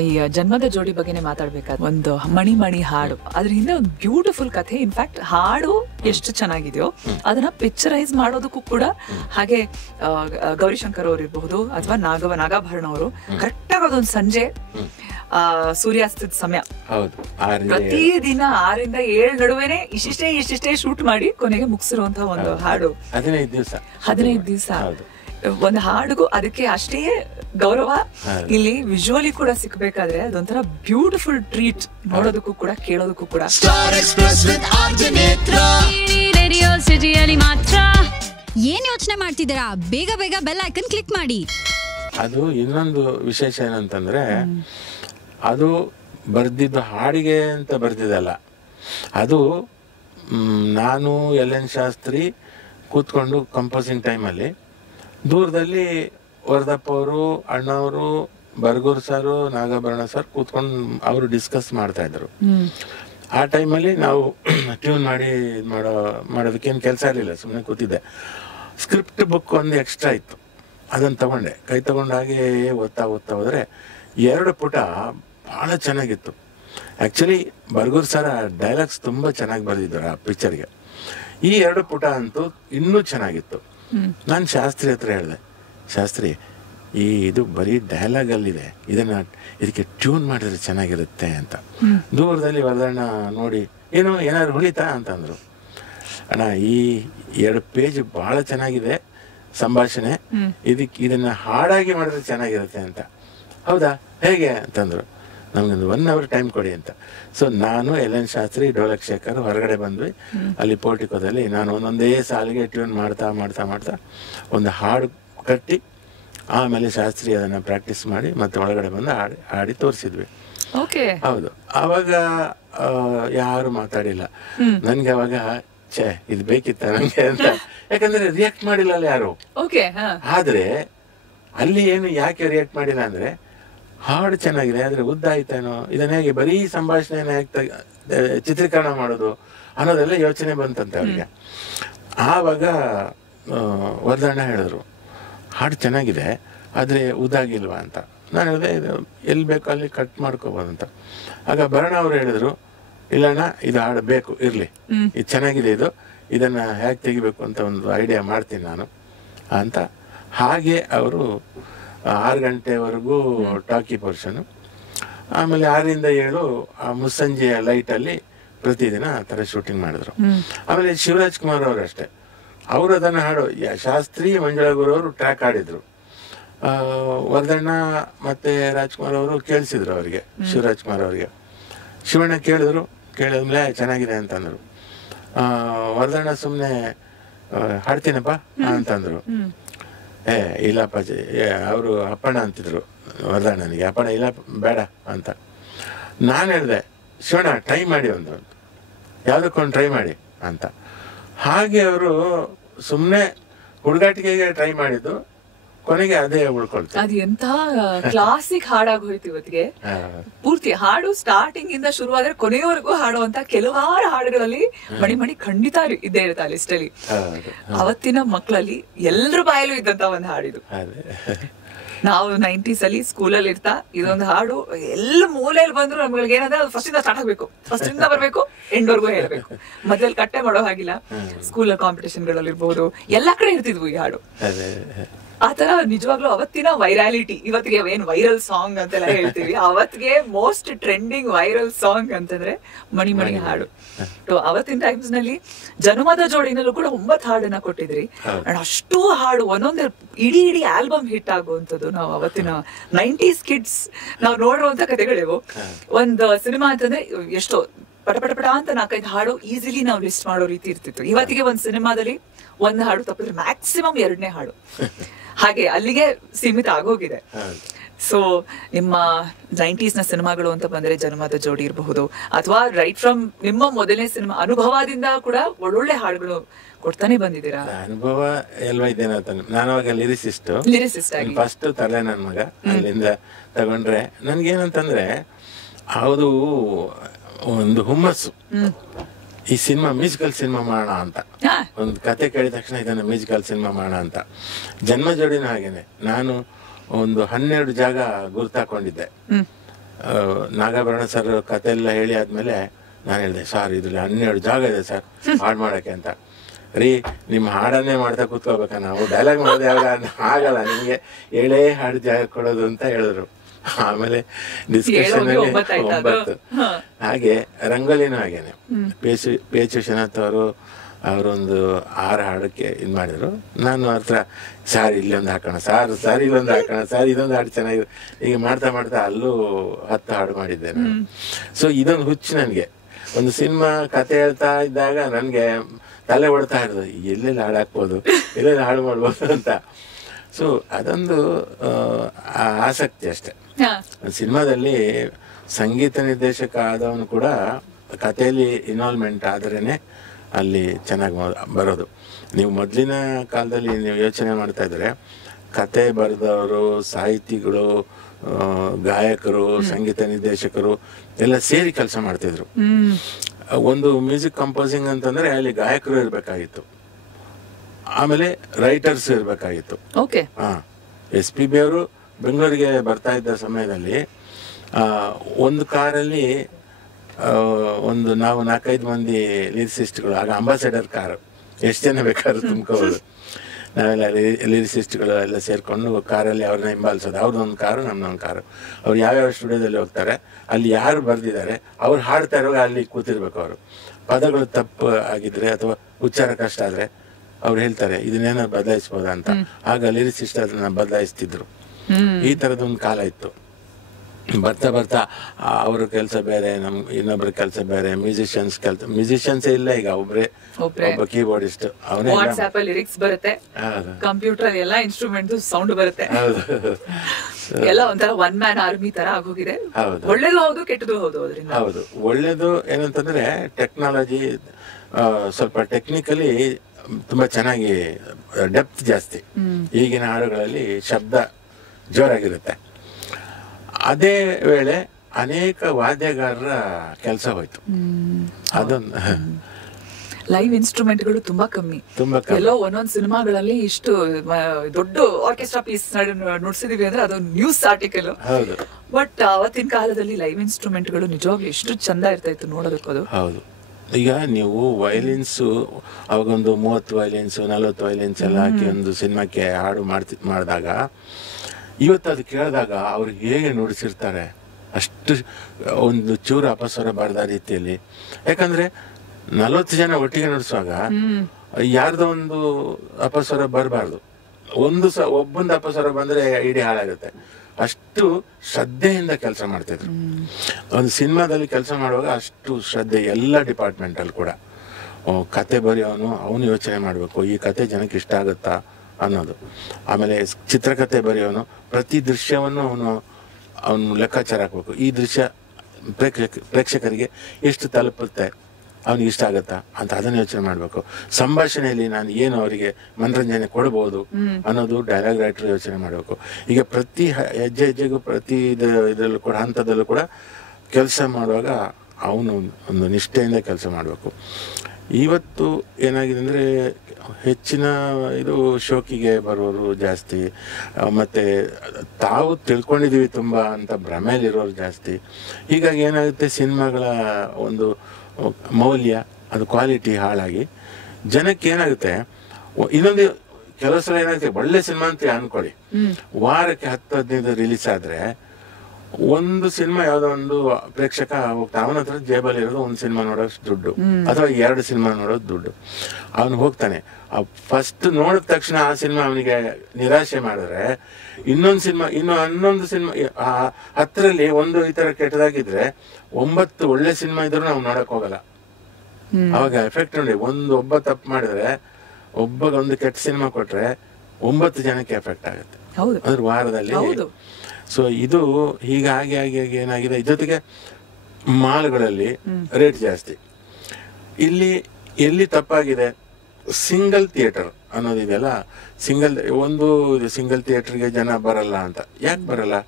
ಈ ಜನ್ಮದ ಜೋಡಿ ಬಗ್ಗೆನೇ ಮಾತಾಡ್ಬೇಕಾದ್ರೆ ಒಂದು ಮಣಿ ಮಣಿ ಹಾಡು, ಅದ್ರ ಹಿಂದೆ ಒಂದು ಬ್ಯೂಟಿಫುಲ್ ಕಥೆ. ಇನ್ಫ್ಯಾಕ್ಟ್ ಹಾಡು ಎಷ್ಟು ಚೆನ್ನಾಗಿದೆಯೋ ಅದನ್ನ ಪಿಕ್ಚರೈಸ್ ಮಾಡೋದಕ್ಕೂ ಕೂಡ ಹಾಗೆ ಗೌರಿಶಂಕರ್ ಅವ್ರು ಇರಬಹುದು ಅಥವಾ ನಾಗಾಭರಣ ಅವರು ಕರೆಕ್ಟ್ ಆಗಿ ಅದೊಂದು ಸಂಜೆ ಸೂರ್ಯಾಸ್ತದ ಸಮಯ ಪ್ರತಿದಿನ 6 ರಿಂದ 7 ನಡುವೆನೆ ಇಷ್ಟಿಷ್ಟೇ ಶೂಟ್ ಮಾಡಿ ಕೊನೆಗೆ ಮುಗಿಸಿರುವಂತಹ ಒಂದು ಹಾಡು. 15 ದಿವಸ ಒಂದು ಹಾಡಿಗೂ ಅದಕ್ಕೆ ಅಷ್ಟೇ ಗೌರವ. ಇಲ್ಲಿ ವಿಜುವಲಿ ಕೂಡ ಸಿಕ್ಬೇಕಾದ್ರೆ ಅದೊಂಥರ ಬ್ಯೂಟಿಫುಲ್ ಟ್ರೀಟ್, ನೋಡೋದಕ್ಕೂ ಕೂಡ ಕೇಳೋದಕ್ಕೂ ಕೂಡ. ಏನ್ ಯೋಚನೆ ಮಾಡ್ತಿದ್ದೀರಾ? ಬೇಗ ಬೇಗ ಬೆಲ್ ಐಕನ್ ಕ್ಲಿಕ್ ಮಾಡಿ. ಅದು ಇನ್ನೊಂದು ವಿಶೇಷ ಏನಂತಂದ್ರೆ, ಅದು ಬರ್ದಿದ್ದು ಹಾಡಿಗೆ ಅಂತ ಬರ್ದಿದ್ದಲ್ಲ, ಅದು ನಾನು ಎಲ್.ಎನ್. ಶಾಸ್ತ್ರಿ ಕೂತ್ಕೊಂಡು ಕಂಪೋಸಿಂಗ್ ಟೈಮಲ್ಲಿ ದೂರದಲ್ಲಿ ವರದಪ್ಪ ಅವರು, ಅಣ್ಣವರು, ಬರ್ಗೂರ್ ಸರ್, ನಾಗಾಭರಣ ಸರ್ ಕೂತ್ಕೊಂಡು ಅವರು ಡಿಸ್ಕಸ್ ಮಾಡ್ತಾ ಇದ್ರು. ಆ ಟೈಮಲ್ಲಿ ನಾವು ಟ್ಯೂನ್ ಮಾಡಿ ಮಾಡೋದಕ್ಕೇನು ಕೆಲಸ ಇರಲಿಲ್ಲ, ಸುಮ್ಮನೆ ಕೂತಿದ್ದೆ. ಸ್ಕ್ರಿಪ್ಟ್ ಬುಕ್ ಒಂದು ಎಕ್ಸ್ಟ್ರಾ ಇತ್ತು, ಅದನ್ನು ತಗೊಂಡೆ. ಕೈ ತಗೊಂಡಾಗೆ ಓದ್ತಾ ಹೋದರೆ 2 ಪುಟ ಭಾಳ ಚೆನ್ನಾಗಿತ್ತು. ಆ್ಯಕ್ಚುಲಿ ಬರ್ಗೂರ್ ಸರ್ ಡೈಲಾಗ್ಸ್ ತುಂಬ ಚೆನ್ನಾಗಿ ಬರೆದಿದ್ದಾರೆ ಆ ಪಿಕ್ಚರ್ಗೆ. ಈ 2 ಪುಟ ಅಂತೂ ಇನ್ನೂ ಚೆನ್ನಾಗಿತ್ತು. ನಾನು ಶಾಸ್ತ್ರಿ ಹತ್ರ ಹೇಳಿದೆ, ಶಾಸ್ತ್ರಿ ಇದು ಬರೀ ಡೈಲಾಗಲ್ಲಿದೆ, ಇದಕ್ಕೆ ಟ್ಯೂನ್ ಮಾಡಿದ್ರೆ ಚೆನ್ನಾಗಿರುತ್ತೆ ಅಂತ. ದೂರದಲ್ಲಿ ವರದಣ್ಣ ನೋಡಿ ಏನಾದ್ರು ಹೊಳಿತಾ ಅಂತಂದರು. ಅಣ್ಣ, ಈ 2 ಪೇಜ್ ಭಾಳ ಚೆನ್ನಾಗಿದೆ ಸಂಭಾಷಣೆ, ಇದನ್ನ ಹಾಡಾಗಿ ಮಾಡಿದ್ರೆ ಚೆನ್ನಾಗಿರುತ್ತೆ ಅಂತ. ಹೌದಾ, ಹೇಗೆ ಅಂತಂದ್ರು. ನಮ್ಗೊಂದು 1 hour ಟೈಮ್ ಕೊಡಿ ಅಂತ. ಸೊ ನಾನು ಎಲ್.ಎನ್. ಶಾಸ್ತ್ರಿ, ಡೋಲಕ್ ಶೇಖರ್ ಹೊರಗಡೆ ಬಂದ್ವಿ. ಅಲ್ಲಿ ಪೋರ್ಟಿಕೋದಲ್ಲಿ ನಾನು ಒಂದೊಂದೇ ಸಾಲಿಗೆ ಟ್ಯೂನ್ ಮಾಡ್ತಾ ಒಂದು ಹಾಡು ಕಟ್ಟಿ, ಆಮೇಲೆ ಶಾಸ್ತ್ರಿ ಅದನ್ನ ಪ್ರಾಕ್ಟೀಸ್ ಮಾಡಿ ಮತ್ತೆ ಒಳಗಡೆ ಬಂದು ಹಾಡಿ ತೋರಿಸಿದ್ವಿ. ಹೌದು. ಆವಾಗ ಯಾರು ಮಾತಾಡಿಲ್ಲ. ನನ್ಗೆ ಅವಾಗ ಇದು ಬೇಕಿತ್ತ ನಂಗೆ ಅಂತ, ಯಾಕಂದ್ರೆ ರಿಯಾಕ್ಟ್ ಮಾಡಿಲ್ಲ ಅಲ್ಲಿ ಯಾರು. ಆದ್ರೆ ಅಲ್ಲಿ ಏನು ಯಾಕೆ ರಿಯಾಕ್ಟ್ ಮಾಡಿಲ್ಲ ಅಂದ್ರೆ, ಹಾಡು ಚೆನ್ನಾಗಿದೆ ಆದ್ರೆ ಉದ್ದ ಆಯ್ತೇನೋ, ಇದನ್ನ ಹೇಗೆ ಬರೀ ಸಂಭಾಷಣೆನ ಚಿತ್ರೀಕರಣ ಮಾಡೋದು ಅನ್ನೋದೆಲ್ಲ ಯೋಚನೆ ಬಂತಂತೆ ಅವ್ರಿಗೆ. ಆವಾಗ ವರದಣ್ಣ ಹೇಳಿದ್ರು, ಹಾಡು ಚೆನ್ನಾಗಿದೆ ಆದ್ರೆ ಉದ್ದಾಗಿಲ್ವಾ ಅಂತ. ನಾನು ಹೇಳಿದೆ, ಎಲ್ಲಿ ಬೇಕೋ ಅಲ್ಲಿ ಕಟ್ ಮಾಡ್ಕೋಬೋದಂತ. ಆಗ ಭರಣ ಅವ್ರು ಹೇಳಿದ್ರು, ಇಲ್ಲಣ್ಣ ಇದು ಹಾಡು ಬೇಕು, ಇರ್ಲಿ, ಇದು ಚೆನ್ನಾಗಿದೆ, ಇದನ್ನ ಹೇಗೆ ತೆಗಿಬೇಕು ಅಂತ ಒಂದು ಐಡಿಯಾ ಮಾಡ್ತೀನಿ ನಾನು ಅಂತ. ಹಾಗೆ ಅವರು 6 ಗಂಟೆವರೆಗೂ ಟಾಕಿ ಪೋರ್ಷನ್, ಆಮೇಲೆ 6 ರಿಂದ 7 ಆ ಮುಸ್ಸಂಜೆಯ ಲೈಟಲ್ಲಿ ಪ್ರತಿದಿನ ಆ ಥರ ಶೂಟಿಂಗ್ ಮಾಡಿದ್ರು. ಆಮೇಲೆ ಶಿವರಾಜ್ ಕುಮಾರ್ ಅವರು ಅಷ್ಟೇ, ಅವರು ಅದನ್ನು ಹಾಡು ಶಾಸ್ತ್ರಿ, ಮಂಜುಳಾ ಗುರು ಅವರು ಟ್ರ್ಯಾಕ್ ಹಾಡಿದ್ರು. ವರದಣ್ಣ ಮತ್ತೆ ರಾಜ್ಕುಮಾರ್ ಅವರು ಕೇಳಿಸಿದ್ರು ಅವರಿಗೆ, ಶಿವರಾಜ್ ಕುಮಾರ್ ಅವರಿಗೆ. ಶಿವಣ್ಣ ಕೇಳಿದ್ಮೇಲೆ ಚೆನ್ನಾಗಿದೆ ಅಂತಂದ್ರು. ವರದಣ್ಣ ಸುಮ್ಮನೆ ಹಾಡ್ತೀನಪ್ಪ ಅಂತಂದ್ರು. ಇಲ್ಲಪ್ಪ, ಅವರು ಅಪ್ಪಣ್ಣ ಅಂತಿದ್ರು ವರದಣ್ಣನಿಗೆ. ಅಪ್ಪಣ್ಣ ಇಲ್ಲ ಬೇಡ ಅಂತ. ನಾನು ಹೇಳಿದೆ, ಶಿವಣ್ಣ ಟ್ರೈ ಮಾಡಿ, ಯಾವುದಕ್ಕೊಂದು ಟ್ರೈ ಮಾಡಿ ಅಂತ. ಹಾಗೆ ಅವರು ಸುಮ್ಮನೆ ಹುಡುಗಾಟಿಕೆಗೆ ಟ್ರೈ ಮಾಡಿದ್ದು, ಕೊನೆಗೆ ಅದೇ ಉಳ್ಕೊಳ್ತಾರೆ. ಅದು ಎಂತ ಕ್ಲಾಸಿಕ್ ಹಾಡಾಗಿ ಹೋಯ್ತು ಇವತ್ತಿಗೆ. ಪೂರ್ತಿ ಹಾಡು ಸ್ಟಾರ್ಟಿಂಗ್ ಇಂದ ಶುರುವಾದ್ರೆ ಕೊನೆಯವರೆಗೂ ಹಾಡುವಂತ ಕೆಲವಾರು ಹಾಡುಗಳಲ್ಲಿ ಮಣಿ ಖಂಡಿತ ಇದ್ದೇ ಇರುತ್ತೆ ಆ ಲಿಸ್ಟ್ ಅಲ್ಲಿ. ಅವತ್ತಿನ ಮಕ್ಕಳಲ್ಲಿ ಎಲ್ರ ಬಾಯಲ್ಲೂ ಇದ್ದಂತ ಒಂದು ಹಾಡಿದು. ನಾವು 90s ಅಲ್ಲಿ ಸ್ಕೂಲಲ್ಲಿ ಇರ್ತಾ ಇದೊಂದು ಹಾಡು ಎಲ್ಲ ಮೂಲೆಯಲ್ಲಿ ಬಂದ್ರು ನಮ್ಗಳಿಗೆ ಏನಂದ್ರೆ ಅದು ಫಸ್ಟ್ ಇಂದ ಸ್ಟಾರ್ಟ್ ಆಗ್ಬೇಕು, ಫಸ್ಟ್ ಇಂದ ಬರ್ಬೇಕು, ಎಂಡ್ವರೆಗೂ ಹೇಳ್ಬೇಕು. ಮೊದಲು ಕಟ್ಟೆ ಮಾಡೋ ಹಾಗಿಲ್ಲ. ಸ್ಕೂಲ್ ಕಾಂಪಿಟೇಷನ್ ಗಳಲ್ಲಿ ಇರ್ಬಹುದು, ಎಲ್ಲಾ ಕಡೆ ಇರ್ತಿದ್ವು ಈ ಹಾಡು. ಆತರ ನಿಜವಾಗ್ಲೂ ಅವತ್ತಿನ ವೈರಾಲಿಟಿ, ಇವತ್ತಿಗೆ ಏನ್ ವೈರಲ್ ಸಾಂಗ್ ಅಂತೆಲ್ಲ ಹೇಳ್ತೀವಿ, ಅವತ್ತಿಗೆ ಮೋಸ್ಟ್ ಟ್ರೆಂಡಿಂಗ್ ವೈರಲ್ ಸಾಂಗ್ ಅಂತಂದ್ರೆ ಮಣಿ ಹಾಡು. ಅವತ್ತಿನ ಟೈಮ್ಸ್ ನಲ್ಲಿ ಜನ್ಮದ ಜೋಡಿನಲ್ಲೂ ಕೂಡ 9 ಹಾಡನ್ನ ಕೊಟ್ಟಿದ್ರಿ. ಅಷ್ಟು ಹಾಡು ಒಂದೊಂದೇ ಇಡೀ ಆಲ್ಬಮ್ ಹಿಟ್ ಆಗುವಂಥದ್ದು. ನಾವು ಅವತ್ತಿನ 90s ಕಿಡ್ಸ್ ನಾವು ನೋಡುವಂತ ಕಥೆಗಳಿವು. ಒಂದು ಸಿನಿಮಾ ಅಂತಂದ್ರೆ ಎಷ್ಟೋ ಪಟ ಅಂತ 4-5 ಹಾಡು ಈಸಿಲಿ ನಾವು ಲಿಸ್ಟ್ ಮಾಡೋ ರೀತಿ ಇರ್ತಿತ್ತು. ಇವತ್ತಿಗೆ ಒಂದು ಸಿನಿಮಾದಲ್ಲಿ 1 ಹಾಡು ತಪ್ಪಿದ್ರೆ ಮ್ಯಾಕ್ಸಿಮಮ್ 2ನೇ ಹಾಡು, ಹಾಗೆ ಅಲ್ಲಿಗೆ ಸೀಮಿತ ಆಗೋಗಿದೆ. ಸೊ ನಿಮ್ಮ 90s ನ ಸಿನಿಮಾಗಳು ಅಂತ ಬಂದ್ರೆ ಜನ್ಮದ ಜೋಡಿ ಇರಬಹುದು, ಅಥವಾ ರೈಟ್ ಫ್ರಮ್ ನಿಮ್ಮ ಮೊದಲನೇ ಸಿನಿಮಾ ಅನುಭವದಿಂದ ಕೂಡ ಒಳ್ಳೊಳ್ಳೆ ಹಾಡುಗಳು ಕೊಡ್ತಾನೆ ಬಂದಿದ್ದೀರಾ. ಅನುಭವ ಎಲ್ವಾ ಇದ್ದೇನೆ. ನಾನು ಅವಾಗ ಲಿರಿಸಿಸ್ಟ್ ಫಸ್ಟ್ ತಲೆ ನನ್ನ ಮಗ, ಅಲ್ಲಿಂದ ತಗೊಂಡ್ರೆ ನನ್ಗೇನಂತಂದ್ರೆ ಅದು ಒಂದು ಹುಮ್ಮಸ್ಸು. ಈ ಸಿನಿಮಾ ಮ್ಯೂಸಿಕಲ್ ಸಿನಿಮಾ ಮಾಡೋಣ ಅಂತ, ಒಂದು ಕತೆ ಕೇಳಿದ ತಕ್ಷಣ ಇದನ್ನ ಮ್ಯೂಸಿಕಲ್ ಸಿನಿಮಾ ಮಾಡೋಣ ಅಂತ. ಜನ್ಮ ಜೋಡಿನೂ ಹಾಗೇನೆ, ನಾನು ಒಂದು 12 ಜಾಗ ಗುರ್ತಾಕೊಂಡಿದ್ದೆ. ನಾಗಾಭರಣ ಸರ್ ಕತೆ ಎಲ್ಲ ಹೇಳಿ ಆದಮೇಲೆ ನಾನು ಹೇಳಿದೆ, ಸರ್ ಇದರಲ್ಲಿ 12 ಜಾಗ ಇದೆ ಸರ್ ಹಾಡು ಮಾಡೋಕ್ಕೆ ಅಂತ. ರೀ ನಿಮ್ಮ ಹಾಡನ್ನೇ ಮಾಡ್ತಾ ಕೂತ್ಕೋಬೇಕಾ, ನಾವು ಡೈಲಾಗ್ ಮಾಡೋದು ಯಾವಾಗ ಆಗಲ್ಲ, ನಿಮಗೆ 7 ಹಾಡು ಜಾಗ ಕೊಡೋದು ಅಂತ ಹೇಳಿದ್ರು. ಆಮೇಲೆ ಡಿಸ್ಕಷನ್ ಅಲ್ಲಿ 9. ಹಾಗೆ ರಂಗೋಲಿನೂ ಹಾಗೇನೆ ಪಿ ಎಚ್ ವಿಶ್ವನಾಥ್ ಅವರೊಂದು 6 ಹಾಡಕ್ಕೆ ಇದು ಮಾಡಿದ್ರು. ನಾನು ಅವ್ರ ಹತ್ರ ಸರ್ ಇಲ್ಲೊಂದು ಹಾಕೋಣ, ಸರ್ ಇಲ್ಲೊಂದು ಹಾಕೋಣ, ಸರ್ ಇದೊಂದು ಹಾಡು ಚೆನ್ನಾಗಿದೆ, ಈಗ ಮಾಡ್ತಾ ಮಾಡ್ತಾ ಅಲ್ಲೂ 10 ಹಾಡು ಮಾಡಿದ್ದೆ ನಾನು. ಸೊ ಇದೊಂದು ಹುಚ್ಚು ನನಗೆ. ಒಂದು ಸಿನಿಮಾ ಕತೆ ಹೇಳ್ತಾ ಇದ್ದಾಗ ನನಗೆ ತಲೆ ಹೊಡ್ತಾ ಇರೋದು, ಎಲ್ಲೆಲ್ಲಿ ಹಾಡು ಹಾಕ್ಬೋದು, ಎಲ್ಲೆಲ್ಲಿ ಹಾಡು ಮಾಡ್ಬೋದು ಅಂತ. ಸೊ ಅದೊಂದು ಆಸಕ್ತಿ ಅಷ್ಟೆ. ಸಿನಿಮಾದಲ್ಲಿ ಸಂಗೀತ ನಿರ್ದೇಶಕ ಆದವನು ಕೂಡ ಕಥೆಯಲ್ಲಿ ಇನ್ವಾಲ್ವ್ಮೆಂಟ್ ಆದ್ರೇನೆ ಅಲ್ಲಿ ಚೆನ್ನಾಗಿ ಬರೋದು. ನೀವು ಮೊದಲಿನ ಕಾಲದಲ್ಲಿ ನೀವು ಯೋಚನೆ ಮಾಡ್ತಾ ಇದ್ರೆ ಕತೆ ಬರೆದವರು, ಸಾಹಿತಿಗಳು, ಗಾಯಕರು, ಸಂಗೀತ ನಿರ್ದೇಶಕರು ಎಲ್ಲ ಸೇರಿ ಕೆಲಸ ಮಾಡ್ತಿದ್ರು. ಒಂದು ಮ್ಯೂಸಿಕ್ ಕಂಪೋಸಿಂಗ್ ಅಂತಂದ್ರೆ ಅಲ್ಲಿ ಗಾಯಕರು ಇರ್ಬೇಕಾಗಿತ್ತು, ಆಮೇಲೆ ರೈಟರ್ಸ್ ಇರ್ಬೇಕಾಗಿತ್ತು. SPB ಅವರು ಬೆಂಗಳೂರಿಗೆ ಬರ್ತಾ ಇದ್ದ ಸಮಯದಲ್ಲಿ ಒಂದು ಕಾರಲ್ಲಿ ನಾವು 4-5 ಮಂದಿ ಲಿರಿಸಿಸ್ಟ್ಗಳು, ಆಗ ಅಂಬಾಸೆಡರ್ ಕಾರು, ಎಷ್ಟು ಜನ ಬೇಕಾದ್ರೂ ತುಂಬ್ಕೋಬೋದು, ನಾವೆಲ್ಲ ಲಿರಿಸಿಸ್ಟ್ಗಳು ಎಲ್ಲ ಸೇರಿಕೊಂಡು ಕಾರಲ್ಲಿ ಅವ್ರನ್ನ ಹಿಂಬಾಲಿಸೋದು. ಅವ್ರದ್ದೊಂದು ಕಾರು, ನಮ್ದೊಂದು ಕಾರು. ಅವ್ರು ಯಾವ್ಯಾವ ಸ್ಟುಡಿಯೋದಲ್ಲಿ ಹೋಗ್ತಾರೆ, ಅಲ್ಲಿ ಯಾರು ಬರ್ದಿದ್ದಾರೆ ಅವ್ರು ಹಾಡ್ತಾ ಇರುವಾಗ ಅಲ್ಲಿ ಕೂತಿರ್ಬೇಕು. ಅವರು ಪದಗಳು ತಪ್ಪು ಆಗಿದ್ರೆ ಅಥವಾ ಉಚ್ಚಾರ ಕಷ್ಟ ಆದ್ರೆ ಅವ್ರು ಹೇಳ್ತಾರೆ ಇದನ್ನೇನಾದ್ರು ಬದಲಾಯಿಸ್ಬೋದ ಅಂತ. ಆಗ ಲಿರಿಸಿಸ್ಟ್ ಅದನ್ನ ಬದಲಾಯಿಸ್ತಿದ್ರು. ಈ ತರದೊಂದು ಕಾಲ ಇತ್ತು. ಬರ್ತಾ ಬರ್ತಾ ಅವ್ರ ಕೆಲಸ ಬೇರೆ, ಇನ್ನೊಬ್ಬರ ಕೆಲಸ ಬೇರೆ, ಮ್ಯೂಸಿಷಿಯನ್ಸ್ ಇಲ್ಲ ಈಗ, ಒಬ್ಬ ಕೀಬೋರ್ಡಿಸ್ಟ್, ಅವನೇ ವಾಟ್ಸ್ಆಪ್ ಅಲ್ಲಿ ಲಿರಿಕ್ಸ್ ಬರುತ್ತೆ, ಕಂಪ್ಯೂಟರ್ ಎಲ್ಲ ಇನ್ಸ್ಟ್ರೂಮೆಂಟ್ ಸೌಂಡ್ ಬರುತ್ತೆ, ಎಲ್ಲ ಒಂಥರ ಒನ್ ಮ್ಯಾನ್ ಆರ್ಮಿ ತರ ಆಗೋಗಿದೆ. ಒಳ್ಳೇದು ಹೌದು, ಕೆಟ್ಟದು ಹೌದು. ಅದರಿಂದ ಹೌದು, ಒಳ್ಳೇದು ಏನಂತಂದ್ರೆ ಟೆಕ್ನಾಲಜಿ ಸ್ವಲ್ಪ ಟೆಕ್ನಿಕಲಿ ತುಂಬಾ ಚೆನ್ನಾಗಿ ಡೆಪ್ತ್ ಜಾಸ್ತಿ. ಈಗಿನ ಹಾಡುಗಳಲ್ಲಿ ಶಬ್ದ ಜೋರಾಗಿರುತ್ತೆ. ಅದೇ ವೇಳೆ ಅನೇಕ ವಾದ್ಯಗಾರರ ಕೆಲಸ ಹೋಯ್ತು. ಅದೊಂದು ಲೈವ್ ಇನ್ಸ್ಟ್ರೂಮೆಂಟ್ಗಳು ತುಂಬಾ ಕಮ್ಮಿ. ಎಲ್ಲೋ ಒಂದೊಂದು ಸಿನಿಮಾಗಳಲ್ಲಿ ಇಷ್ಟು ದೊಡ್ಡ ಆರ್ಕೆಸ್ಟ್ರಾ ಪೀಸ್ ನುಡ್ಸಿದೀವಿ ಅಂದ್ರೆ ಅದು ನ್ಯೂಸ್ ಆರ್ಟಿಕಲ್. ಬಟ್ ಅವತ್ತಿನ ಕಾಲದಲ್ಲಿ ಲೈವ್ ಇನ್ಸ್ಟ್ರೂಮೆಂಟ್ಗಳು ನಿಜವಾಗ್ಲೂ ಎಷ್ಟು ಚಂದ ಇರ್ತಾ ಇತ್ತು ನೋಡೋದಕ್ಕದು. ಹೌದು. ಈಗ ನೀವು ವಯಲಿನ್ಸು ಅವಾಗೊಂದು 30 ವಯಲಿನ್ಸು 40 ವಯಲಿನ್ಸ್ ಎಲ್ಲ ಹಾಕಿ ಒಂದು ಸಿನಿಮಾಕ್ಕೆ ಹಾಡು ಮಾಡಿದಾಗ ಇವತ್ತು ಅದು ಕೇಳಿದಾಗ ಅವ್ರು ಹೇಗೆ ನುಡಿಸಿರ್ತಾರೆ, ಅಷ್ಟು ಒಂದು ಚೂರು ಅಪಸ್ವರ ಬಾರ್ದ ರೀತಿಯಲ್ಲಿ. ಯಾಕಂದ್ರೆ 40 ಜನ ಒಟ್ಟಿಗೆ ನುಡಿಸುವಾಗ ಯಾರ್ದೋ ಒಂದು ಅಪಸ್ವರ ಬರಬಾರ್ದು. ಒಬ್ಬೊಂದು ಅಪಸ್ವರ ಬಂದ್ರೆ ಇಡೀ ಹಾಳಾಗುತ್ತೆ. ಅಷ್ಟು ಶ್ರದ್ಧೆಯಿಂದ ಕೆಲಸ ಮಾಡ್ತಿದ್ರು. ಒಂದು ಸಿನಿಮಾದಲ್ಲಿ ಕೆಲಸ ಮಾಡುವಾಗ ಅಷ್ಟು ಶ್ರದ್ಧೆ ಎಲ್ಲ ಡಿಪಾರ್ಟ್ಮೆಂಟ್ ಅಲ್ಲಿ ಕೂಡ. ಕತೆ ಬರೆಯೋನು ಅವನು ಯೋಚನೆ ಮಾಡಬೇಕು, ಈ ಕತೆ ಜನಕ್ಕೆ ಇಷ್ಟ ಆಗುತ್ತಾ ಅನ್ನೋದು. ಆಮೇಲೆ ಚಿತ್ರಕಥೆ ಬರೆಯೋನು ಪ್ರತಿ ದೃಶ್ಯವನ್ನು ಅವನು ಲೆಕ್ಕಾಚಾರ ಹಾಕ್ಬೇಕು. ಈ ದೃಶ್ಯ ಪ್ರೇಕ್ಷಕರಿಗೆ ಎಷ್ಟು ತಲುಪುತ್ತೆ, ಅವ್ನಿಗೆ ಇಷ್ಟ ಆಗತ್ತಾ ಅಂತ ಅದನ್ನ ಯೋಚನೆ ಮಾಡಬೇಕು. ಸಂಭಾಷಣೆಯಲ್ಲಿ ನಾನು ಏನು ಅವರಿಗೆ ಮನರಂಜನೆ ಕೊಡಬಹುದು ಅನ್ನೋದು ಡೈಲಾಗ್ ರೈಟರ್ ಯೋಚನೆ ಮಾಡಬೇಕು. ಈಗ ಪ್ರತಿ ಹೆಜ್ಜೆಗೂ ಪ್ರತಿ ಇದರಲ್ಲೂ ಕೂಡ ಹಂತದಲ್ಲೂ ಕೂಡ ಕೆಲಸ ಮಾಡುವಾಗ ಅವನು ಒಂದು ನಿಷ್ಠೆಯಿಂದ ಕೆಲಸ ಮಾಡಬೇಕು. ಇವತ್ತು ಏನಾಗಿದೆ ಅಂದರೆ ಹೆಚ್ಚಿನ ಇದು ಶೋಕಿಗೆ ಬರೋರು ಜಾಸ್ತಿ, ಮತ್ತು ತಾವು ತಿಳ್ಕೊಂಡಿದ್ದೀವಿ ತುಂಬ ಅಂತ ಭ್ರಮೆಯಲ್ಲಿರೋರು ಜಾಸ್ತಿ. ಹೀಗಾಗಿ ಏನಾಗುತ್ತೆ, ಸಿನಿಮಾಗಳ ಒಂದು ಮೌಲ್ಯ, ಅದು ಕ್ವಾಲಿಟಿ ಹಾಳಾಗಿ ಜನಕ್ಕೆ ಏನಾಗುತ್ತೆ. ಇನ್ನೊಂದು ಕೆಲವು ಸಲ ಏನಾಗುತ್ತೆ, ಒಳ್ಳೆ ಸಿನಿಮಾ ಅಂತ ಅನ್ಕೊಳ್ಳಿ, ವಾರಕ್ಕೆ 10-15 ರಿಲೀಸ್ ಆದ್ರೆ ಒಂದು ಸಿನಿಮಾ ಯಾವ್ದೋ ಒಂದು ಪ್ರೇಕ್ಷಕ ಹೋಗ್ತಾ, ಅವನ ಹತ್ರ ಜೇಬಲ್ಲಿ ಇರೋದು ಒಂದು ಸಿನಿಮಾ ನೋಡೋಷ್ಟು ದುಡ್ಡು ಅಥವಾ 2 ಸಿನಿಮಾ ನೋಡೋದು ದುಡ್ಡು. ಅವನು ಹೋಗ್ತಾನೆ, ಫಸ್ಟ್ ನೋಡಿದ ತಕ್ಷಣ ಆ ಸಿನಿಮಾ ಅವನಿಗೆ ನಿರಾಶೆ ಮಾಡಿದ್ರೆ ಇನ್ನೊಂದು ಸಿನಿಮಾ, ಇನ್ನು 11 ಸಿನಿಮಾ 10ರಲ್ಲಿ ಒಂದು ಈ ತರ ಕೆಟ್ಟದಾಗಿದ್ರೆ 9 ಒಳ್ಳೆ ಸಿನಿಮಾ ಇದ್ರು ನಾವು ನೋಡಕ್ ಹೋಗಲ್ಲ. ಅವಾಗ ಎಫೆಕ್ಟ್ ನೋಡಿ, ಒಬ್ಬ ತಪ್ಪು ಮಾಡಿದ್ರೆ ಒಂದು ಕೆಟ್ಟ ಸಿನಿಮಾ ಕೊಟ್ರೆ 9 ಜನಕ್ಕೆ ಎಫೆಕ್ಟ್ ಆಗುತ್ತೆ ಅದ್ರ ವಾರದಲ್ಲಿ. ಸೊ ಇದು ಹೀಗಾಗಿ ಏನಾಗಿದೆ, ಜೊತೆಗೆ ಮಾಲ್ಗಳಲ್ಲಿ ರೇಟ್ ಜಾಸ್ತಿ. ಇಲ್ಲಿ ಎಲ್ಲಿ ತಪ್ಪಾಗಿದೆ, ಸಿಂಗಲ್ ಥಿಯೇಟರ್ ಅನ್ನೋದಿದೆಯಲ್ಲ, ಸಿಂಗಲ್ ಥಿಯೇಟರ್ಗೆ ಜನ ಬರಲ್ಲ ಅಂತ. ಯಾಕೆ ಬರಲ್ಲ?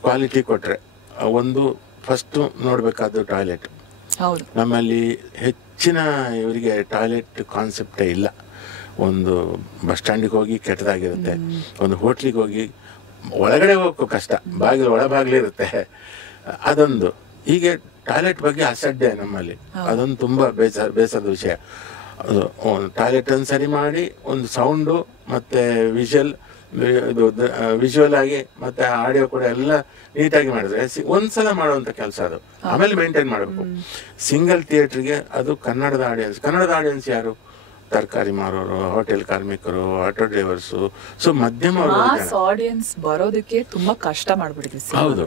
ಕ್ವಾಲಿಟಿ ಕೊಟ್ರೆ ಒಂದು ಫಸ್ಟ್ ನೋಡ್ಬೇಕಾದ್ದು ಟಾಯ್ಲೆಟ್. ನಮ್ಮಲ್ಲಿ ಹೆಚ್ಚಿನ ಇವರಿಗೆ ಟಾಯ್ಲೆಟ್ ಕಾನ್ಸೆಪ್ಟೇ ಇಲ್ಲ. ಒಂದು ಬಸ್ ಸ್ಟ್ಯಾಂಡಿಗೆ ಹೋಗಿ ಕೆಟ್ಟದಾಗಿರುತ್ತೆ, ಒಂದು ಹೋಟ್ಲಿಗೆ ಹೋಗಿ ಒಳಗಡೆ ಹೋಗೋ ಕಷ್ಟ, ಒಳ ಬಾಗಿಲಿರುತ್ತೆ, ಅದೊಂದು. ಹೀಗೆ ಟಾಯ್ಲೆಟ್ ಬಗ್ಗೆ ಅಸಡ್ಡೆ ನಮ್ಮಲ್ಲಿ, ಅದೊಂದು ತುಂಬಾ ಬೇಸರದ ವಿಷಯ. ಟಾಯ್ಲೆಟ್ ಅನ್ನು ಸರಿ ಮಾಡಿ ಒಂದು ಸೌಂಡು ಮತ್ತೆ ವಿಜುವಲ್ ಆಗಿ ಮತ್ತೆ ಆಡಿಯೋ ಕೂಡ ಎಲ್ಲ ನೀಟಾಗಿ ಮಾಡಿದ್ರೆ ಒಂದ್ಸಲ ಮಾಡುವಂತ ಕೆಲಸ ಅದು. ಆಮೇಲೆ ಮೇಂಟೈನ್ ಮಾಡಬೇಕು. ಸಿಂಗಲ್ ಥಿಯೇಟರ್ಗೆ ಅದು ಕನ್ನಡದ ಆಡಿಯನ್ಸ್ ಯಾರು? ತರಕಾರಿ ಮಾರೋರು, ಹೋಟೆಲ್ ಕಾರ್ಮಿಕರು, ಆಟೋ ಡ್ರೈವರ್ಸು, ಸೊ ಮಧ್ಯಮ ಆಡಿಯನ್ಸ್ ಬರೋದಕ್ಕೆ ತುಂಬಾ ಕಷ್ಟ ಮಾಡ್ಬಿಟ್ಟಿದ್ವಿ. ಹೌದು,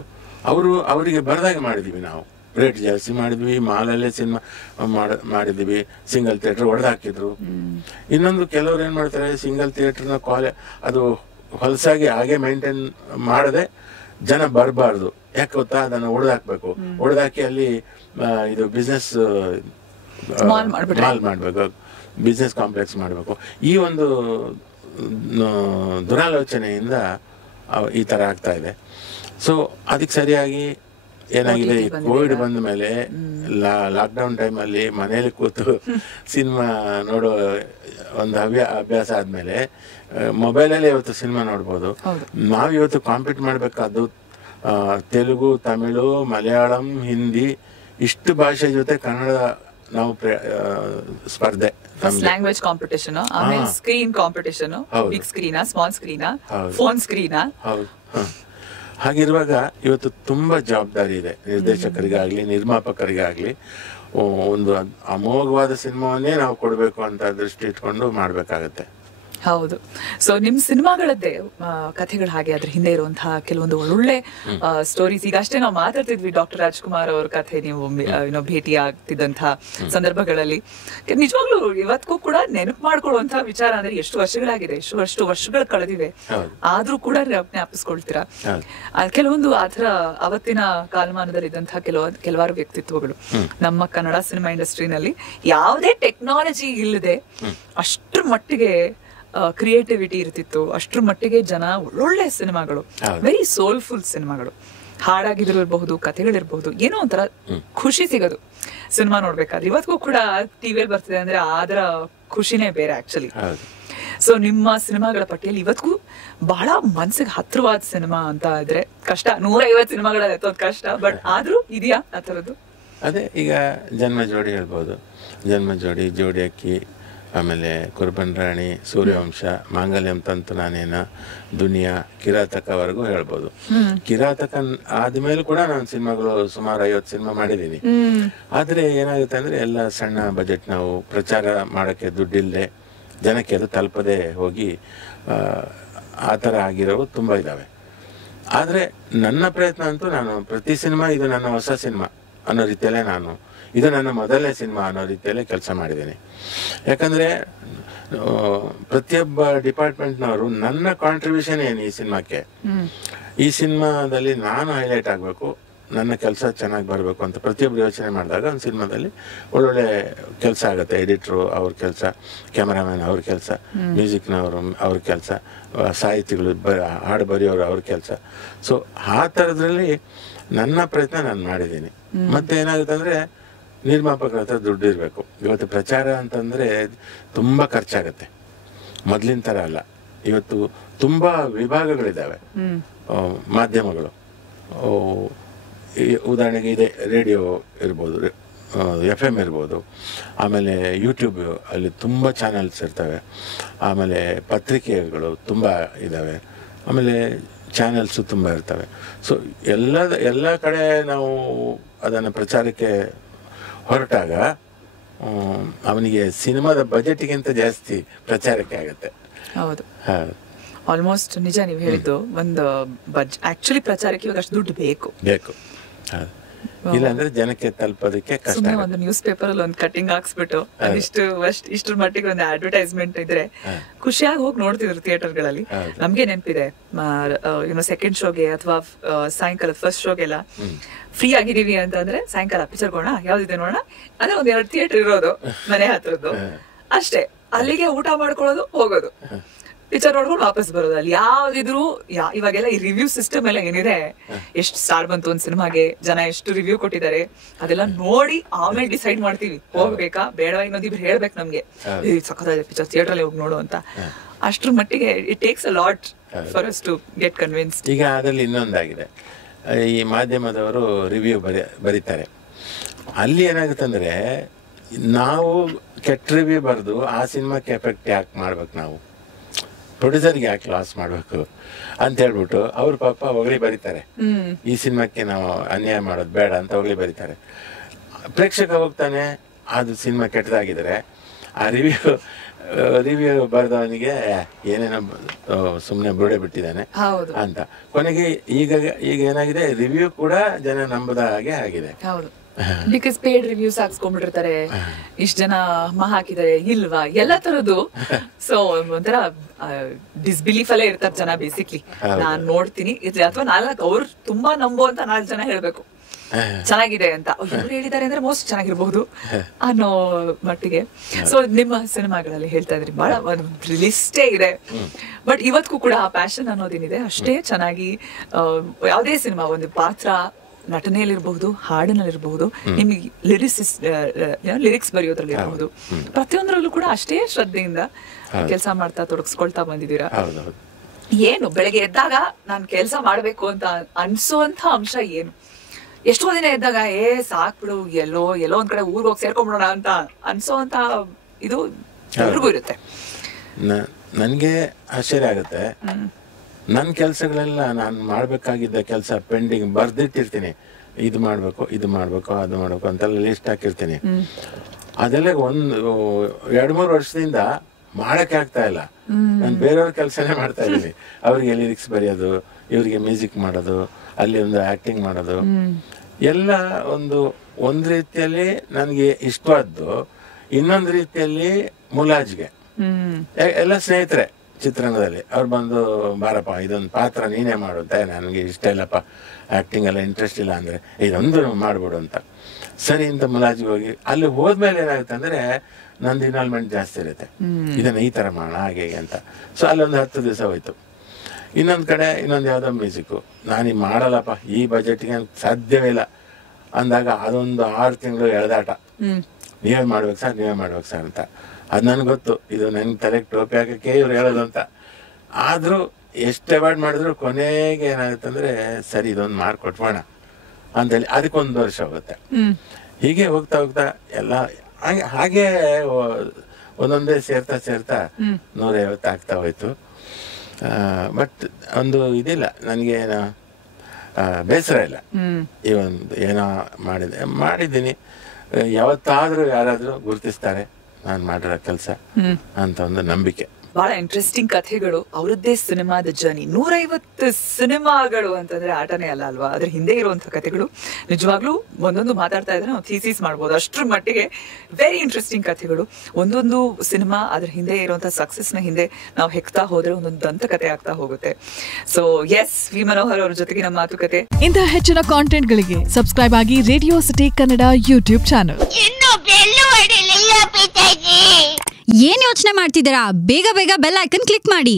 ಅವರಿಗೆ ಬರದಾಗೆ ಮಾಡಿದೀವಿ ನಾವು. ರೇಟ್ ಜಾಸ್ತಿ ಮಾಡಿದ್ವಿ, ಮಾಲಲ್ಲೇ ಸಿನಿಮಾ ಮಾಡಿದ್ವಿ, ಸಿಂಗಲ್ ಥಿಯೇಟರ್ ಹೊಡೆದಾಕಿದ್ರು. ಇನ್ನೊಂದು ಕೆಲವ್ರು ಏನ್ ಮಾಡ್ತಾರೆ, ಸಿಂಗಲ್ ಥಿಯೇಟರ್ನ ಅದು ಹೊಲಸಾಗಿ ಹಾಗೆ ಮೇಂಟೈನ್ ಮಾಡದೆ ಜನ ಬರಬಾರ್ದು, ಯಾಕೆ ಗೊತ್ತಾ, ಅದನ್ನು ಹೊಡೆದಾಕ್ಬೇಕು, ಹೊಡೆದಾಕಿ ಅಲ್ಲಿ ಇದು ಬಿಸ್ನೆಸ್ ಮಾಲ್ ಮಾಡ್ಬೇಕು, ಬಿಸ್ನೆಸ್ ಕಾಂಪ್ಲೆಕ್ಸ್ ಮಾಡಬೇಕು. ಈ ಒಂದು ದುರಾಲೋಚನೆಯಿಂದ ಈ ತರ ಆಗ್ತಾ ಇದೆ. ಸೊ ಅದಕ್ಕೆ ಸರಿಯಾಗಿ ಏನಾಗಿದೆ, ಕೋವಿಡ್ ಬಂದ ಮೇಲೆ ಲಾಕ್ಡೌನ್ ಟೈಮಲ್ಲಿ ಮನೇಲಿ ಕೂತು ಸಿನಿಮಾ ನೋಡೋ ಒಂದು ಅಭ್ಯಾಸ ಆದ್ಮೇಲೆ ಮೊಬೈಲಲ್ಲೇ ಇವತ್ತು ಸಿನಿಮಾ ನೋಡ್ಬೋದು. ನಾವಿವತ್ತು ಕಾಂಪೀಟ್ ಮಾಡ್ಬೇಕಾದ್ದು ತೆಲುಗು, ತಮಿಳು, ಮಲಯಾಳಂ, ಹಿಂದಿ ಇಷ್ಟು ಭಾಷೆ ಜೊತೆ ಕನ್ನಡ ನಾವು ಸ್ಪರ್ಧೆ. ಲ್ಯಾಂಗ್ವೇಜ್ ಕಾಂಪಿಟೇಷನ್, ಆಮೇಲೆ ಸ್ಕ್ರೀನ್ ಕಾಂಪಿಟೇಷನ್, ಬಿಗ್ ಸ್ಕ್ರೀನಾ, ಸ್ಮಾಲ್ ಸ್ಕ್ರೀನಾ, ಫೋನ್ ಸ್ಕ್ರೀನಾ. ಹಾಗಿರುವಾಗ ಇವತ್ತು ತುಂಬಾ ಜವಾಬ್ದಾರಿ ಇದೆ ನಿರ್ದೇಶಕರಿಗಾಗ್ಲಿ ನಿರ್ಮಾಪಕರಿಗಾಗ್ಲಿ. ಒಂದು ಅಮೋಘವಾದ ಸಿನಿಮಾವನ್ನೇ ನಾವು ಕೊಡ್ಬೇಕು ಅಂತ ದೃಷ್ಟಿ ಇಟ್ಕೊಂಡು ಮಾಡ್ಬೇಕಾಗತ್ತೆ. ಹೌದು. ಸೊ ನಿಮ್ ಸಿನಿಮಾಗಳದ್ದೇ ಕಥೆಗಳು ಹಾಗೆ ಅದ್ರ ಹಿಂದೆ ಇರುವಂತಹ ಕೆಲವೊಂದು ಒಳ್ಳೊಳ್ಳೆ ಸ್ಟೋರೀಸ್. ಈಗ ಅಷ್ಟೇ ನಾವು ಮಾತಾಡ್ತಿದ್ವಿ ಡಾಕ್ಟರ್ ರಾಜ್ಕುಮಾರ್ ಅವ್ರ ಕಥೆ ನೀವು ಭೇಟಿ ಆಗ್ತಿದ್ದಂತಹ ಸಂದರ್ಭಗಳಲ್ಲಿ ನಿಜವಾಗ್ಲೂ ಇವತ್ತಿಗೂ ಕೂಡ ನೆನಪು ಮಾಡ್ಕೊಳ್ಳುವಂತಹ ವಿಚಾರ ಅಂದ್ರೆ ಎಷ್ಟು ವರ್ಷಗಳಾಗಿದೆ, ಎಷ್ಟು ವರ್ಷಗಳು ಕಳೆದಿವೆ, ಆದ್ರೂ ಕೂಡ ಜ್ಞಾಪಿಸ್ಕೊಳ್ತೀರಾ. ಕೆಲವೊಂದು ಆತರ ಅವತ್ತಿನ ಕಾಲಮಾನದಲ್ಲಿ ಇದ್ದಂತಹ ಕೆಲವಾರು ವ್ಯಕ್ತಿತ್ವಗಳು ನಮ್ಮ ಕನ್ನಡ ಸಿನಿಮಾ ಇಂಡಸ್ಟ್ರಿನಲ್ಲಿ ಯಾವುದೇ ಟೆಕ್ನಾಲಜಿ ಇಲ್ಲದೆ ಅಷ್ಟ್ರ ಮಟ್ಟಿಗೆ ಕ್ರಿಯೇಟಿವಿಟಿ ಇರ್ತಿತ್ತು, ಅಷ್ಟ್ರ ಮಟ್ಟಿಗೆ ಜನ ಒಳ್ಳೊಳ್ಳೆ ಸಿನಿಮಾಗಳು, ವೆರಿ ಸೋಲ್ಫುಲ್ ಸಿನಿಮಾಗಳು, ಹಾಡಾಗಿದ್ರು ಇರಬಹುದು, ಕಥೆಗಳಿರ್ಬಹುದು, ಏನೋ ಒಂಥರ ಖುಷಿ ಸಿಗೋದು ಸಿನಿಮಾ ನೋಡ್ಬೇಕಾದ್ರೆ. ಇವತ್ತಿಗೂ ಕೂಡ ಟಿವಿಯಲ್ಲಿ ಬರ್ತಿದೆ ಅಂದ್ರೆ ಅದರ ಖುಷಿನೇ ಬೇರೆ ಆಕ್ಚುಲಿ. ಸೊ ನಿಮ್ಮ ಸಿನಿಮಾಗಳ ಪಟ್ಟಿಯಲ್ಲಿ ಇವತ್ತಿಗೂ ಬಹಳ ಮನ್ಸಿಗೆ ಹತ್ರವಾದ ಸಿನಿಮಾ ಅಂತ ಇದ್ರೆ ಕಷ್ಟ, 150 ಸಿನಿಮಾಗಳಲ್ಲಿ ಎತ್ತೋದು ಕಷ್ಟ, ಬಟ್ ಆದ್ರೂ ಇದೆಯಾ ಆ ಥರದ್ದು? ಅದೇ ಈಗ ಜನ್ಮ ಜೋಡಿ ಹೇಳ್ಬೋದು, ಜನ್ಮ ಜೋಡಿ, ಜೋಡಿ ಅಕ್ಕಿ, ಆಮೇಲೆ ಕುರ್ಬನ್ ರಾಣಿ, ಸೂರ್ಯವಂಶ, ಮಾಂಗಲ್ಯಂ ತಂತು ನಾನೇನ, ದುನಿಯಾ, ಕಿರಾತಕವರೆಗೂ ಹೇಳ್ಬೋದು. ಕಿರಾತಕ ಆದ್ಮೇಲೆ ಕೂಡ ನಾನು ಸಿನಿಮಾಗಳು ಸುಮಾರು 50 ಸಿನಿಮಾ ಮಾಡಿದ್ದೀನಿ. ಆದ್ರೆ ಏನಾಗುತ್ತೆ ಅಂದ್ರೆ ಎಲ್ಲ ಸಣ್ಣ ಬಜೆಟ್, ನಾವು ಪ್ರಚಾರ ಮಾಡಕ್ಕೆ ದುಡ್ಡಿಲ್ಲದೆ ಜನಕ್ಕೆ ಅದು ತಲುಪದೆ ಹೋಗಿ ಆ ಥರ ಆಗಿರೋವು ತುಂಬ ಇದ್ದಾವೆ. ಆದರೆ ನನ್ನ ಪ್ರಯತ್ನ ಅಂತೂ ನಾನು ಪ್ರತಿ ಸಿನಿಮಾ ಇದು ನನ್ನ ಹೊಸ ಸಿನಿಮಾ ಅನ್ನೋ ರೀತಿಯಲ್ಲೇ, ಇದು ನನ್ನ ಮೊದಲನೇ ಸಿನಿಮಾ ಅನ್ನೋ ರೀತಿಯಲ್ಲೇ ಕೆಲಸ ಮಾಡಿದ್ದೀನಿ. ಯಾಕಂದರೆ ಪ್ರತಿಯೊಬ್ಬ ಡಿಪಾರ್ಟ್ಮೆಂಟ್ನವರು ನನ್ನ ಕಾಂಟ್ರಿಬ್ಯೂಷನ್ ಏನು ಈ ಸಿನಿಮಾಕ್ಕೆ, ಈ ಸಿನಿಮಾದಲ್ಲಿ ನಾನು ಹೈಲೈಟ್ ಆಗಬೇಕು, ನನ್ನ ಕೆಲಸ ಚೆನ್ನಾಗಿ ಬರಬೇಕು ಅಂತ ಪ್ರತಿಯೊಬ್ಬರು ಯೋಚನೆ ಮಾಡಿದಾಗ ಒಂದು ಸಿನಿಮಾದಲ್ಲಿ ಒಳ್ಳೊಳ್ಳೆ ಕೆಲಸ ಆಗುತ್ತೆ. ಎಡಿಟ್ರು ಅವ್ರ ಕೆಲಸ, ಕ್ಯಾಮರಾಮ್ಯಾನ್ ಅವ್ರ ಕೆಲಸ, ಮ್ಯೂಸಿಕ್ನವರು ಅವ್ರ ಕೆಲಸ, ಸಾಹಿತಿಗಳು ಹಾಡು ಬರೆಯೋರು ಅವ್ರ ಕೆಲಸ. ಸೊ ಆ ಥರದ್ರಲ್ಲಿ ನನ್ನ ಪ್ರಯತ್ನ ನಾನು ಮಾಡಿದ್ದೀನಿ. ಮತ್ತೆ ಏನಾಗುತ್ತೆ ಅಂದರೆ ನಿರ್ಮಾಪಕರ ಹತ್ರ ದುಡ್ಡು ಇರಬೇಕು. ಇವತ್ತು ಪ್ರಚಾರ ಅಂತಂದರೆ ತುಂಬ ಖರ್ಚಾಗತ್ತೆ, ಮೊದಲಿನ ಥರ ಅಲ್ಲ. ಇವತ್ತು ತುಂಬ ವಿಭಾಗಗಳಿದ್ದಾವೆ ಮಾಧ್ಯಮಗಳು. ಉದಾಹರಣೆಗೆ ಇದೆ, ರೇಡಿಯೋ ಇರ್ಬೋದು, FM ಇರ್ಬೋದು, ಆಮೇಲೆ ಯೂಟ್ಯೂಬ್ ಅಲ್ಲಿ ತುಂಬ ಚಾನಲ್ಸ್ ಇರ್ತವೆ, ಆಮೇಲೆ ಪತ್ರಿಕೆಗಳು ತುಂಬ ಇದ್ದಾವೆ, ಆಮೇಲೆ ಚಾನಲ್ಸು ತುಂಬ ಇರ್ತವೆ. ಸೊ ಎಲ್ಲ ಕಡೆ ನಾವು ಅದನ್ನು ಪ್ರಚಾರಕ್ಕೆ ಹೊರಟಾಗ ಅವನಿಗೆ ಸಿನಿಮಾದ ಬಜೆಟ್ಗಿಂತ ಜಾಸ್ತಿ ಪ್ರಚಾರಕ್ಕೆ ಆಗತ್ತೆ. ಹೌದು, ಆಲ್ಮೋಸ್ಟ್ ನಿಜ ನೀವು ಹೇಳಿದ್ದು. ಒಂದು ಆಕ್ಚುಲಿ ಪ್ರಚಾರಕ್ಕೆ ಇವಾಗ ಅಷ್ಟು ದುಡ್ಡು ಬೇಕು. ಇಲ್ಲಾಂದ್ರೆ ಜನಕ್ಕೆ ತಲುಪೋದಕ್ಕೆ ಕಷ್ಟ. ಒಂದು ನ್ಯೂಸ್ ಪೇಪರ್ ಅಲ್ಲಿ ಒಂದು ಕಟಿಂಗ್ ಹಾಕ್ಸ್ಬಿಟ್ಟು ಇಷ್ಟ್ರ ಮಟ್ಟಿಗೆ ಒಂದು ಅಡ್ವರ್ಟೈಸ್ಮೆಂಟ್ ಇದ್ರೆ ಖುಷಿಯಾಗಿ ಹೋಗಿ ನೋಡ್ತಿದ್ರು ಥಿಯೇಟರ್ಗಳಲ್ಲಿ. ನಮ್ಗೆ ನೆನಪಿದೆ, ಸೆಕೆಂಡ್ ಶೋಗೆ ಅಥವಾ ಸಾಯಂಕಾಲ ಫಸ್ಟ್ ಶೋಗೆಲ್ಲ ಫ್ರೀ ಆಗಿದೀವಿ ಅಂತಂದ್ರೆ ಸಾಯಂಕಾಲ ಪಿಕ್ಚರ್ ಹೋಗೋಣ, ಯಾವ್ದಿದೆ ನೋಡೋಣ ಅಂದ್ರೆ 1-2 ಥಿಯೇಟರ್ ಇರೋದು ಮನೆ ಹತ್ರದ್ದು ಅಷ್ಟೇ. ಅಲ್ಲಿಗೆ ಊಟ ಮಾಡ್ಕೊಳ್ಳೋದು, ಹೋಗೋದು, ಪಿಕ್ಚರ್ ನೋಡ್ಕೊಂಡು ವಾಪಸ್ ಬರೋದು. ಅಲ್ಲಿ ಯಾವ್ದಿದ್ರು ಇವಾಗೆಲ್ಲ ಈ ರಿವ್ಯೂ ಸಿಸ್ಟಮ್ ಎಲ್ಲ ಏನಿದೆ, ಎಷ್ಟು ಸ್ಟಾರ್ ಬಂತು ಒಂದ್ ಸಿನಿಮಾಗೆ, ಜನ ಎಷ್ಟು ರಿವ್ಯೂ ಕೊಟ್ಟಿದ್ದಾರೆ, ಅದೆಲ್ಲ ನೋಡಿ ಆಮೇಲೆ ಡಿಸೈಡ್ ಮಾಡ್ತೀವಿ ಹೋಗ್ಬೇಕಾ ಬೇಡವಾ. ಇನ್ನೊಂದಿಬ್ರು ಹೇಳ್ಬೇಕು ನಮ್ಗೆ, ಸಖತ್ತಾಗಿದೆ ಪಿಕ್ಚರ್, ಥಿಯೇಟರ್ ಅಲ್ಲಿ ಹೋಗಿ ನೋಡು ಅಂತ. ಅಷ್ಟ್ರ ಮಟ್ಟಿಗೆ it takes a lot for us to get convinced. ಈಗ ಅದರಲ್ಲಿ ಇನ್ನೊಂದಾಗಿದೆ, ಈ ಮಾಧ್ಯಮದವರು ರಿವ್ಯೂ ಬರೀತಾರೆ. ಅಲ್ಲಿ ಏನಾಗುತ್ತೆ ಅಂದರೆ, ನಾವು ಕೆಟ್ಟ ರಿವ್ಯೂ ಬರೆದು ಆ ಸಿನಿಮಾಕ್ಕೆ ಎಫೆಕ್ಟ್ ಯಾಕೆ ಮಾಡ್ಬೇಕು, ನಾವು ಪ್ರೊಡ್ಯೂಸರ್ಗೆ ಯಾಕೆ ಲಾಸ್ ಮಾಡಬೇಕು ಅಂತ ಹೇಳ್ಬಿಟ್ಟು ಅವ್ರು ಪಾಪ ಹೊಗಳಿ ಬರೀತಾರೆ. ಈ ಸಿನಿಮಾಕ್ಕೆ ನಾವು ಅನ್ಯಾಯ ಮಾಡೋದು ಬೇಡ ಅಂತ ಹೊಗಳಿ ಬರೀತಾರೆ. ಪ್ರೇಕ್ಷಕ ಹೋಗ್ತಾನೆ, ಅದು ಸಿನಿಮಾ ಕೆಟ್ಟದಾಗಿದ್ದಾರೆ, ಆ ರಿವ್ಯೂ ಬರೆದವನಿಗೆ ಏನೇನೋ ಸುಮ್ಮನೆ ಬುರುಡೆ ಬಿಟ್ಟಿದ್ದಾನೆ ಅಂತ. ಕೊನೆಗೆ ಈಗ ಏನಾಗಿದೆ, ರಿವ್ಯೂ ಕೂಡ ಜನ ನಂಬದ ಹಾಗೆ ಆಗಿದೆ. ಬಿಕಾಸ್ ಪೇಡ್ ರಿವ್ಯೂಸ್ ಹಾಕ್ಸ್ಕೊಂಡ್ಬಿಟ್ಟಿರ್ತಾರೆ, ಇಷ್ಟ ಜನ ಹಾಕಿದ್ದಾರೆ ಇಲ್ವಾ ಎಲ್ಲ ತರದ್ದು. ಸೊ ಒಂಥರ ಡಿಸ್ಬಿಲೀಫ್ ಅಲ್ಲೇ ಇರ್ತಾರೆ ಜನ. ಬೇಸಿಕ್ಲಿ ನಾನ್ ನೋಡ್ತೀನಿ ಅಥವಾ ಅವ್ರು ತುಂಬಾ ನಂಬುವಂತ 4 ಜನ ಹೇಳ್ಬೇಕು ಚೆನ್ನಾಗಿದೆ ಅಂತ. ಇವ್ರು ಹೇಳಿದ್ದಾರೆ ಅಂದ್ರೆ ಮೋಸ್ಟ್ ಚೆನ್ನಾಗಿರ್ಬಹುದು ಅನ್ನೋ ಮಟ್ಟಿಗೆ. ಸೊ ನಿಮ್ಮ ಸಿನಿಮಾಗಳಲ್ಲಿ ಹೇಳ್ತಾ ಇದ್ರಿ ಬಹಳ ಒಂದು ಲಿಸ್ಟೇ ಇದೆ, ಬಟ್ ಇವತ್ತಿಗೂ ಕೂಡ ಆ ಪ್ಯಾಷನ್ ಅನ್ನೋದೇನಿದೆ ಅಷ್ಟೇ ಚೆನ್ನಾಗಿ. ಯಾವುದೇ ಸಿನಿಮಾ ಒಂದು ಪಾತ್ರ ನಟನೆಯಲ್ಲಿರಬಹುದು, ಹಾಡಿನಲ್ಲಿರಬಹುದು, ನಿಮಗೆ ಲಿರಿಕ್ಸ್ ಬರೆಯೋದ್ರಲ್ಲಿ ಇರಬಹುದು, ಪ್ರತಿಯೊಂದರಲ್ಲೂ ಕೂಡ ಅಷ್ಟೇ ಶ್ರದ್ಧೆಯಿಂದ ಕೆಲಸ ಮಾಡ್ತಾ ತೊಡಗಿಸ್ಕೊಳ್ತಾ ಬಂದಿದ್ದೀರಾ. ಏನು ಬೆಳಗ್ಗೆ ಎದ್ದಾಗ ನಾನು ಕೆಲಸ ಮಾಡ್ಬೇಕು ಅಂತ ಅನ್ಸೋಂತ ಅಂಶ ಏನು? ಎಷ್ಟೋ ದಿನ ಎದ್ದಾಗ ಸಾಕ್ ಬಿಡು, ಎಲ್ಲೋ ಒಂದ್ ಕಡೆ ಊರ್ಗ್ ಹೋಗಿ ಸೇರ್ಕೊಂಡ್ಬಿಡೋಣ ಅಂತ ಅನ್ಸೋಂತ ಇದು ಎಲ್ರಿಗೂ ಇರುತ್ತೆ. ನನ್ಗೆ ಆಶ್ಚರ್ಯ ಆಗುತ್ತೆ, ನನ್ನ ಕೆಲಸಗಳೆಲ್ಲ ನಾನು ಮಾಡಬೇಕಾಗಿದ್ದ ಕೆಲಸ ಪೆಂಡಿಂಗ್ ಬರ್ದಿಟ್ಟಿರ್ತೀನಿ. ಇದು ಮಾಡಬೇಕು ಅದು ಮಾಡಬೇಕು ಅಂತೆಲ್ಲ ಲಿಸ್ಟ್ ಹಾಕಿರ್ತೀನಿ. ಅದೆಲ್ಲ 1-2-3 ವರ್ಷದಿಂದ ಮಾಡಕ್ಕೆ ಆಗ್ತಾ ಇಲ್ಲ. ನಾನು ಬೇರೆಯವ್ರ ಕೆಲಸನೇ ಮಾಡ್ತಾ ಇದ್ದೀನಿ. ಅವ್ರಿಗೆ ಲಿರಿಕ್ಸ್ ಬರೆಯೋದು, ಇವ್ರಿಗೆ ಮ್ಯೂಸಿಕ್ ಮಾಡೋದು, ಅಲ್ಲಿ ಒಂದು ಆಕ್ಟಿಂಗ್ ಮಾಡೋದು, ಎಲ್ಲ ಒಂದು ರೀತಿಯಲ್ಲಿ ನನಗೆ ಇಷ್ಟವಾದ್ದು, ಇನ್ನೊಂದು ರೀತಿಯಲ್ಲಿ ಮುಲಾಜ್ಗೆ. ಎಲ್ಲ ಸ್ನೇಹಿತರೆ ಚಿತ್ರರಂಗದಲ್ಲಿ ಅವ್ರು ಬಂದು, ಬಾರಪ್ಪ ಇದೊಂದು ಪಾತ್ರ ನೀನೇ ಮಾಡುತ್ತೆ, ನನಗೆ ಇಷ್ಟ ಇಲ್ಲಪ್ಪ, ಆ್ಯಕ್ಟಿಂಗ್ ಎಲ್ಲ ಇಂಟ್ರೆಸ್ಟ್ ಇಲ್ಲ ಅಂದರೆ ಇದೊಂದು ಮಾಡ್ಬಿಡು ಅಂತ. ಸರಿ ಅಂತ ಮುಲಾಜಿಗೆ ಹೋಗಿ ಅಲ್ಲಿ ಹೋದ್ಮೇಲೆ ಏನಾಗುತ್ತೆ ಅಂದರೆ, ನಂದು ಇನ್ವಾಲ್ವ್ಮೆಂಟ್ ಜಾಸ್ತಿ ಇರುತ್ತೆ, ಇದನ್ನು ಈ ಥರ ಮಾಡೋಣ ಹಾಗೆ ಅಂತ. ಸೊ ಅಲ್ಲೊಂದು 10 ದಿವಸ ಹೋಯ್ತು. ಇನ್ನೊಂದು ಕಡೆ ಇನ್ನೊಂದು ಯಾವುದೋ ಮ್ಯೂಸಿಕ್ಕು, ನಾನೀಗ ಮಾಡಲ್ಲಪ್ಪ, ಈ ಬಜೆಟ್ಗೆ ಸಾಧ್ಯವೇ ಇಲ್ಲ ಅಂದಾಗ ಅದೊಂದು 6 ತಿಂಗಳು ಎಳೆದಾಟ. ನೀವೇ ಮಾಡ್ಬೇಕು ಸರ್ ಅಂತ. ಅದು ನನಗೆ ಗೊತ್ತು, ಇದು ನನಗೆ ತಲೆಗೆ ಟೋಪಿ ಹಾಕಕ್ಕೆ ಇವ್ರು ಹೇಳೋದು ಅಂತ. ಆದರೂ ಎಷ್ಟು ಅವಾಯ್ಡ್ ಮಾಡಿದ್ರು ಕೊನೆಗೆ ಏನಾಗುತ್ತೆ ಅಂದರೆ, ಸರಿ ಇದೊಂದು ಮಾಡಿಕೊಟ್ಬೋಣ ಅಂತೇಳಿ ಅದಕ್ಕೊಂದು ವರ್ಷ ಹೋಗುತ್ತೆ. ಹೀಗೆ ಹೋಗ್ತಾ ಎಲ್ಲ ಹಾಗೆ ಒಂದೊಂದೇ ಸೇರ್ತಾ 150 ಆಗ್ತಾ ಹೋಯ್ತು. ಬಟ್ ಒಂದು ಇದಿಲ್ಲ ನನಗೆ, ಬೇಸರ ಇಲ್ಲ. ಈ ಒಂದು ಏನೋ ಮಾಡಿದ್ದೀನಿ, ಯಾವತ್ತಾದ್ರೂ ಯಾರಾದ್ರೂ ಗುರುತಿಸ್ತಾರೆ ನಾನು ಮಾಡಿರೋ ಕೆಲಸ ಅಂತ ಒಂದು ನಂಬಿಕೆ. ಬಹಳ ಇಂಟ್ರೆಸ್ಟಿಂಗ್ ಕಥೆಗಳು, ಅವರದ್ದೇ ಸಿನಿಮಾದ ಜರ್ನಿ. 150 ಸಿನಿಮಾಗಳು ಅಂತಂದ್ರೆ ಆಟನೇ ಅಲ್ವಾ? ಅದ್ರ ಹಿಂದೆ ಇರುವಂತಹ ಕಥೆಗಳು ನಿಜವಾಗ್ಲೂ ಒಂದೊಂದು ಮಾತಾಡ್ತಾ ಇದ್ರೆ ನಾವು ಥೀಸಿಸ್ ಮಾಡ್ಬೋದು, ಅಷ್ಟ್ರ ಮಟ್ಟಿಗೆ ವೆರಿ ಇಂಟ್ರೆಸ್ಟಿಂಗ್ ಕಥೆಗಳು. ಒಂದೊಂದು ಸಿನಿಮಾ ಅದ್ರ ಹಿಂದೆ ಇರುವಂತಹ ಸಕ್ಸಸ್ ನ ಹಿಂದೆ ನಾವು ಹೆಕ್ತಾ ಹೋದ್ರೆ ಒಂದೊಂದು ದಂತಕಥೆ ಆಗ್ತಾ ಹೋಗುತ್ತೆ. ಸೊ ಎಸ್, ವಿ ಮನೋಹರ್ ಅವ್ರ ಜೊತೆಗೆ ನಮ್ಮ ಮಾತುಕತೆ. ಇಂತಹ ಹೆಚ್ಚಿನ ಕಾಂಟೆಂಟ್ ಗಳಿಗೆ ಸಬ್ಸ್ಕ್ರೈಬ್ ಆಗಿ radio city Kannada YouTube channel. ಏನ್ ಯೋಚನೆ ಮಾಡ್ತಿದ್ದೀರಾ? ಬೇಗ ಬೆಲ್ ಐಕನ್ ಕ್ಲಿಕ್ ಮಾಡಿ.